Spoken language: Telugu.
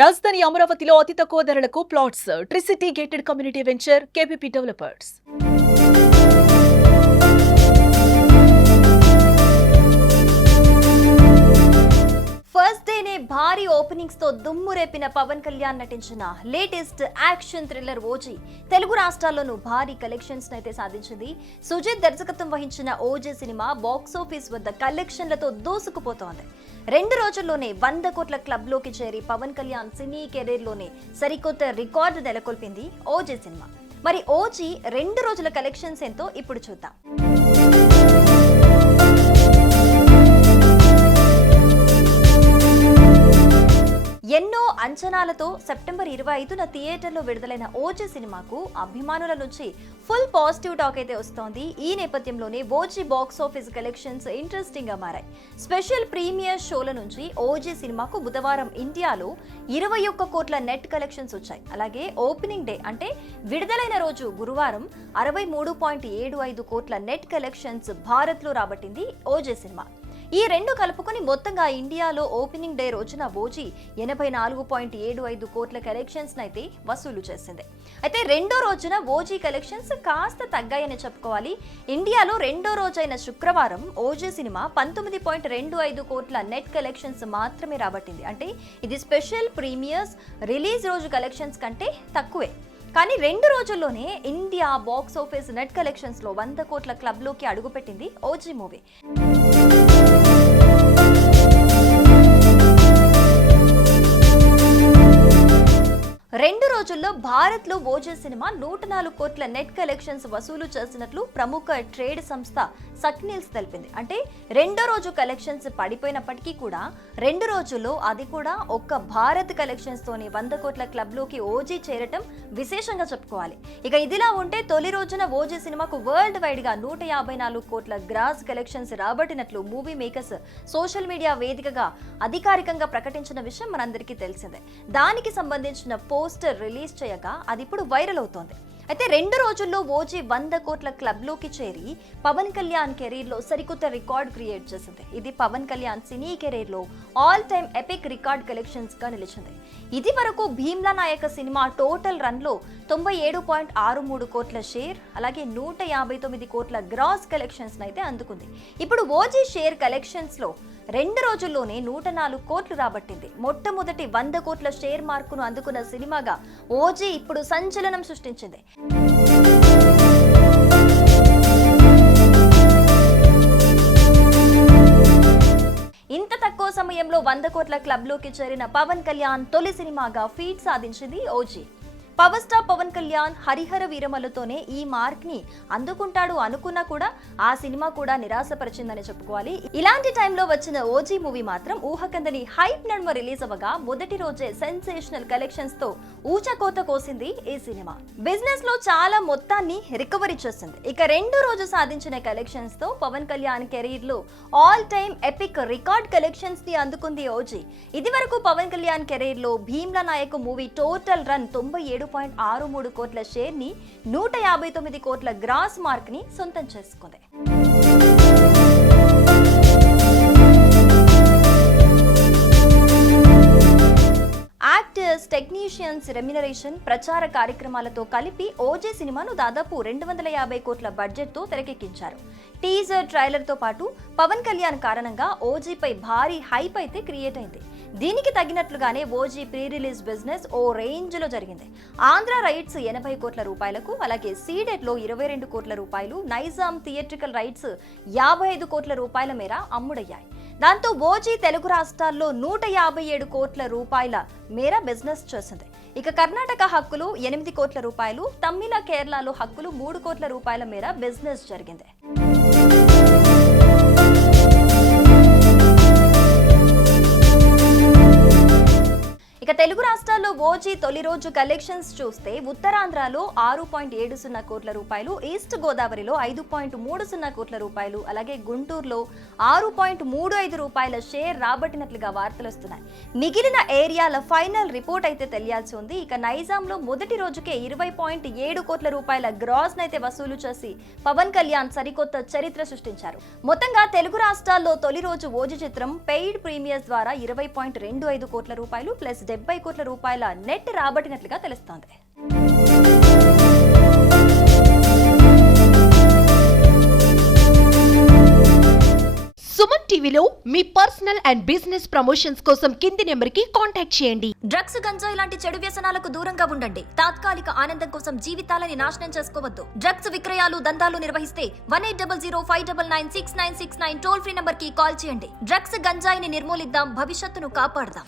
రాజధాని అమరావతిలో అతి తక్కువ ధరలకు plots. Tricity gated community venture KPP developers. First డేనే భారీ ఓపెనింగ్స్ తో దుమ్ము రేపిన పవన్ కళ్యాణ్ నటించిన latest action thriller OG Telugu రాష్ట్రాల్లోనూ భారీ కలెక్షన్స్ అయితే సాధించింది. సుజిత్ దర్శకత్వం వహించిన ఓజీ సినిమా బాక్స్ ఆఫీస్ వద్ద కలెక్షన్లతో దూసుకుపోతోంది. 2 రోజుల్లోనే 100 కోట్ల క్లబ్ లోకి చేరి పవన్ కళ్యాణ్ సినీ కెరీర్ లోనే సరికొత్త రికార్డు నెలకొల్పింది ఓజీ సినిమా. మరి ఓజీ 2 రోజుల కలెక్షన్స్ ఎంతో ఇప్పుడు చూద్దాం. ఎన్నో అంచనాలతో సెప్టెంబర్ 25న థియేటర్లో విడుదలైన ఓజీ సినిమాకు అభిమానుల నుంచి ఫుల్ పాజిటివ్ టాక్ అయితే వస్తోంది. ఈ నేపథ్యంలోనే OG box office collections interesting గా మారాయి. స్పెషల్ ప్రీమియర్ షోల నుంచి ఓజీ సినిమాకు బుధవారం ఇండియాలో 21 కోట్ల నెట్ కలెక్షన్స్ వచ్చాయి. అలాగే ఓపెనింగ్ డే అంటే విడుదలైన రోజు గురువారం 63.75 కోట్ల నెట్ కలెక్షన్స్ భారత్ లో రాబట్టింది ఓజీ సినిమా. ఈ రెండు కలుపుకొని మొత్తంగా ఇండియాలో ఓపెనింగ్ డే రోజున ఓజీ 84.75 కోట్ల కలెక్షన్స్ అయితే వసూలు చేసింది. అయితే రెండో రోజున ఓజీ కలెక్షన్స్ కాస్త తగ్గాయని చెప్పుకోవాలి. ఇండియాలో రెండో రోజైన శుక్రవారం ఓజీ సినిమా 19.25 కోట్ల నెట్ కలెక్షన్స్ మాత్రమే రాబట్టింది. అంటే ఇది స్పెషల్ ప్రీమియర్స్ రిలీజ్ రోజు కలెక్షన్స్ కంటే తక్కువే. కానీ 2 రోజుల్లోనే India box office net collections లో 100 కోట్ల క్లబ్ లోకి అడుగుపెట్టింది ఓజీ మూవీ. 2 రోజుల్లో భారత్ లో ఓజీ సినిమా 104 కోట్ల నెట్ కలెక్షన్స్ వసూలు చేసినట్లు ప్రముఖ ట్రేడ్ సంస్థ సక్నిల్స్ తెలిపింది. అంటే రెండో రోజు కలెక్షన్స్ పడిపోయినప్పటికీ కూడా 2 రోజుల్లో అది కూడా ఒక్క భారత్ కలెక్షన్స్ తోనే 100 కోట్ల క్లబ్ లోకి ఓజీ చేరటం విశేషంగా చెప్పుకోవాలి. ఇక ఇదిలా ఉంటే తొలి రోజున ఓజీ సినిమాకు వరల్డ్ వైడ్ గా 154 కోట్ల గ్రాస్ కలెక్షన్స్ రాబట్టినట్లు మూవీ మేకర్స్ సోషల్ మీడియా వేదికగా అధికారికంగా ప్రకటించిన విషయం మనందరికీ తెలిసిందే. దానికి సంబంధించిన పోస్టర్ రిలీజ్ చేయగా అది ఇప్పుడు వైరల్ అవుతోంది. అయితే 2 రోజుల్లో ఓజీ 100 కోట్ల క్లబ్ లోకి చేరి పవన్ కళ్యాణ్ కెరీర్ లో సరికొత్త రికార్డ్ క్రియేట్ చేసింది. ఇది పవన్ కళ్యాణ్ సినీ కెరీర్ లో all time epic record collections గా నిలిచింది. ఇది వరకు భీమ్లా నాయక సినిమా టోటల్ రన్ లో 97.63 కోట్ల షేర్, అలాగే 159 కోట్ల గ్రాస్ కలెక్షన్స్ అయితే అందుకుంది. ఇప్పుడు ఓజీ షేర్ కలెక్షన్స్ లో 2 రోజుల్లోనే 104 కోట్లు రాబట్టింది. మొట్టమొదటి 100 కోట్ల షేర్ మార్కును అందుకున్న సినిమాగా ఓజీ ఇప్పుడు సంచలనం సృష్టించింది. ఇంత తక్కువ సమయంలో 100 కోట్ల క్లబ్ లోకి చేరిన పవన్ కళ్యాణ్ తొలి సినిమాగా ఫీట్ సాధించింది OG. Power star Pawan Kalyan Harihara వీరమలతోనే ఈ మార్క్ ని అందుకుంటాడు అనుకున్నా కూడా ఆ సినిమా కూడా నిరాశపరిచిందని చెప్పుకోవాలి. ఇలాంటి టైంలో వచ్చిన ఓజీ మూవీ మాత్రం ఊహకందని హైప్ నడుమ రిలీజ్ అవ్వగా మొదటి రోజే సెన్సేషనల్ కలెక్షన్స్ తో ఊచకోత కోసింది ఈ సినిమా. బిజినెస్ లో చాలా మొత్తాన్ని రికవరీ చేసింది. ఇక 2 రోజు సాధించిన కలెక్షన్స్ తో పవన్ కళ్యాణ్ కెరీర్ లో all time epic record collections ని అందుకుంది ఓజీ. ఇది వరకు పవన్ కళ్యాణ్ కెరీర్ లో Bheemla Nayak movie total run 97.63 కోట్ల షేర్ ని 159 కోట్ల గ్రాస్ మార్క్ ని సొంతం చేసుకుంది. యాక్టర్స్, టెక్నీషియన్స్ రెమ్యునరేషన్, ప్రచార కార్యక్రమాలతో కలిపి ఓజీ సినిమాను దాదాపు 250 కోట్ల బడ్జెట్ తో తెరకెక్కించారు. టీజర్, ట్రైలర్ తో పాటు పవన్ కళ్యాణ్ కారణంగా ఓజీపై భారీ హైప్ అయితే క్రియేట్ అయింది. దీనికి తగినట్లుగానే ఓజీ ప్రీ రిలీజ్ బిజినెస్ ఓ రేంజ్ లో జరిగింది. ఆంధ్ర రైట్స్ 80 కోట్ల రూపాయలకు, అలాగే సీడెట్ లో 22 కోట్ల రూపాయలు, నైజాం థియేట్రికల్ రైట్స్ 55 కోట్ల రూపాయల మేర అమ్ముడయ్యాయి. దాంతో ఓజీ తెలుగు రాష్ట్రాల్లో 157 కోట్ల రూపాయల మేర బిజినెస్ చేసింది. ఇక కర్ణాటక హక్కులు 8 కోట్ల రూపాయలు, తమిళ, కేరళలో హక్కులు 3 కోట్ల రూపాయల మేర బిజినెస్ జరిగింది. ఇక తెలుగు రాష్ట్రాల్లో ఓజీ తొలి రోజు కలెక్షన్స్ చూస్తే ఉత్తరాంధ్రలో 6.70 కోట్ల రూపాయలు, ఈస్ట్ గోదావరిలో 5.30 కోట్ల రూపాయలు, అలాగే గుంటూరులో 6.35 రూపాయల షేర్ రాబట్టినట్లుగా వార్తలు వస్తున్నాయి. మిగిలిన ఏరియాల ఫైనల్ రిపోర్ట్ అయితే తెలియాల్సి ఉంది. ఇక నైజాంలో మొదటి రోజుకే 20.7 కోట్ల రూపాయల గ్రాస్ నైతే వసూలు చేసి పవన్ కళ్యాణ్ సరికొత్త చరిత్ర సృష్టించారు. మొత్తంగా తెలుగు రాష్ట్రాల్లో తొలి రోజు ఓజీ చిత్రం పెయిడ్ ప్రీమియర్స్ ద్వారా 20.25 కోట్ల రూపాయలు ప్లస్ 70 కోట్ల రూపాయల నెట్ రాబట్టినట్లుగా తెలుస్తోంది. సుమన్ టీవీలో మీ పర్సనల్ అండ్ బిజినెస్ ప్రమోషన్స్ కోసం కింది నెంబర్కి కాంటాక్ట్ చేయండి. డ్రగ్స్, గంజాయి లాంటి చెడు వ్యసనాలకు దూరంగా ఉండండి. తాత్కాలిక ఆనందం కోసం జీవితాలని నాశనం చేసుకోవద్దు. డ్రగ్స్ విక్రయాలు, దందాలు నిర్వహిస్తే 1800-599-6969 టోల్ ఫ్రీ నంబర్ కి కాల్ చేయండి. డ్రగ్స్, గంజాయిని నిర్మూలిద్దాం, భవిష్యత్తును కాపాడదాం.